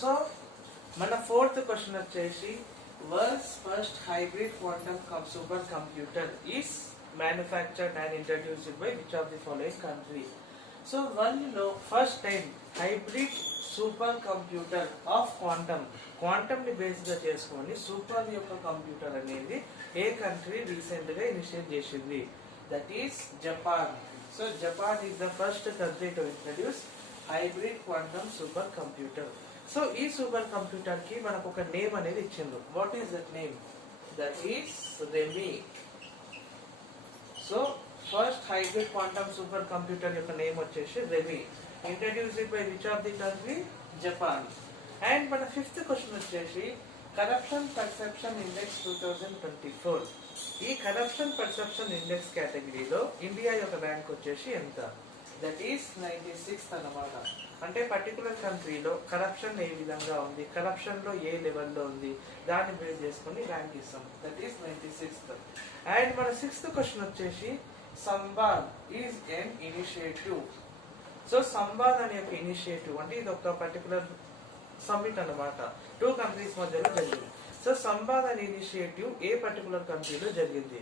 So మన fourth question వచ్చేసి world's first hybrid quantum super computer is manufactured and introduced by which of the following country. So world లో first time hybrid super computer of quantum ని base గా చేసుకొని super యొక్క computer అనేది ఏ country recent గా initiate చేసింది? That is Japan. So Japan is the first country to introduce hybrid quantum super computer. So ఈ సూపర్ కంప్యూటర్ కి మనకు ఒక నేమ్ అనేది ఇచ్చిండ్రు. What is that name? That is Remi. So first hybrid quantum super computer యొక్క name వచ్చేసి Remi. Introduced by which of the country? Japan. And మన fifth question వచ్చేసి కరప్షన్ పర్సెప్షన్ ఇండెక్స్ 2024. ఈ కరప్షన్ పర్సెప్షన్ ఇండెక్స్ కేటగిరీలో India యొక్క rank వచ్చేసి ఎంత? That is 96th అన్నమాట. అంటే పర్టికులర్ కంట్రీలో కరప్షన్ ఏ విధంగా ఉంది, కరప్షన్ లో ఏ లెవెల్లో ఉంది, దాన్ని బేస్ చేసుకుని ర్యాంక్ ఇస్తాం. That is 96th. అండ్ మన సిక్స్త్ క్వశ్చన్ వచ్చేసి Samvad is an initiative. So Samvad అనే ఒక ఇనిషియేటివ్ అంటే ఇది ఒక పర్టికులర్ సమ్మిట్ అన్నమాట, 2 కంట్రీస్ మధ్యలో జరిగింది. సో సంవాద్ అనే ఇనిషియేటివ్ ఏ పర్టికులర్ కంట్రీలో జరిగింది?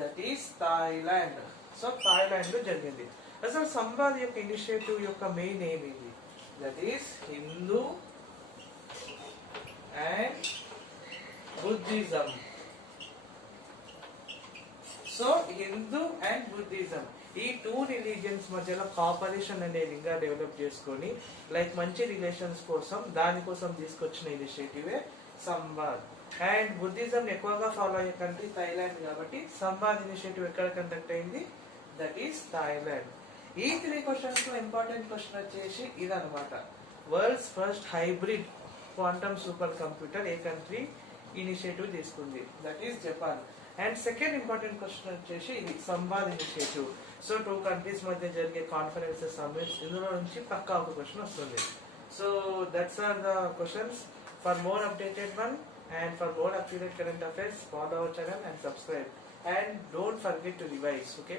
That is Thailand. So Thailand లో జరిగింది. అసలు సంవాద్ యొక్క ఇనిషియేటివ్ యొక్క మెయిన్ ఎయిమ్ ఏంటి? That is Hindu and Buddhism. So Hindu and Buddhism ఈ 2 రిలీజియన్స్ మధ్యలో కాపరేషన్ అనేది ఇంకా డెవలప్ చేసుకొని లైక్ మంచి రిలేషన్స్ కోసం దానికోసం తీసుకొచ్చిన ఇనిషియేటివే సంవాద్. అండ్ బుద్ధిజం ఎక్కువగా ఫాలో అయ్యే కంట్రీ థాయిలాండ్ కాబట్టి సంవాద్ ఇనిషియేటివ్ ఎక్కడ కండక్ట్ అయింది? That is Thailand. ఈ 3 క్వశ్చన్స్ లో ఇంపార్టెంట్ క్వశ్చన్ వచ్చేసి ఇదనమాట. World's first hybrid quantum super computer ఏ కంట్రీ ఇనిషియేటివ్ తీసుకుంది? That is Japan. And second important question వచ్చేసి ఇది సంవాద్ ఇనిషియేటివ్. సో 2 కంట్రీస్ మధ్య జరిగే కాన్ఫరెన్సెస్ సమ్మిట్స్ ఇందులో నుంచి పక్కా ఒక క్వశ్చన్ వస్తుంది. So that's are the questions. For more updated one and for more up-to-date current affairs, follow our channel and subscribe. And don't forget to revise, okay?